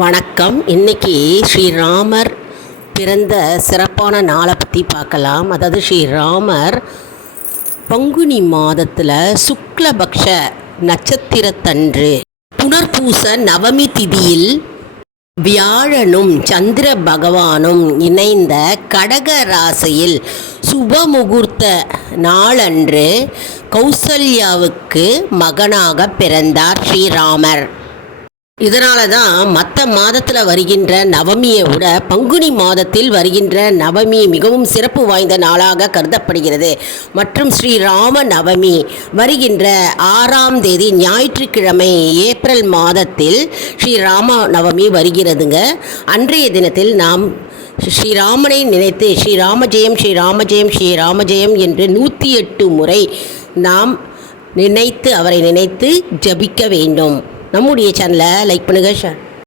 வணக்கம். இன்னைக்கு ஸ்ரீராமர் பிறந்த சிறப்பான நாளை பற்றி பார்க்கலாம். அதாவது ஸ்ரீராமர் பங்குனி மாதத்தில் சுக்லபக்ஷ நட்சத்திரத்தன்று புனர்பூச நவமி திதியில் வியாழனும் சந்திர பகவானும் இணைந்த கடக ராசியில் சுபமுகூர்த்த நாளன்று கௌசல்யாவுக்கு மகனாக பிறந்தார் ஸ்ரீராமர். இதனால தான் மற்ற மாதத்தில் வருகின்ற நவமியை விட பங்குனி மாதத்தில் வருகின்ற நவமி மிகவும் சிறப்பு வாய்ந்த நாளாக கருதப்படுகிறது. மற்றும் ஸ்ரீராம நவமி வருகின்ற 6ஆம் தேதி ஞாயிற்றுக்கிழமை ஏப்ரல் மாதத்தில் ஸ்ரீராம நவமி வருகிறதுங்க. அன்றைய தினத்தில் நாம் ஸ்ரீராமனை நினைத்து ஸ்ரீராமஜெயம் ஸ்ரீராமஜெயம் ஸ்ரீராமஜெயம் என்று 108 முறை நாம் அவரை நினைத்து ஜபிக்க வேண்டும். நம்முடைய சேனலை லைக் பண்ணுங்கள், ஷேர்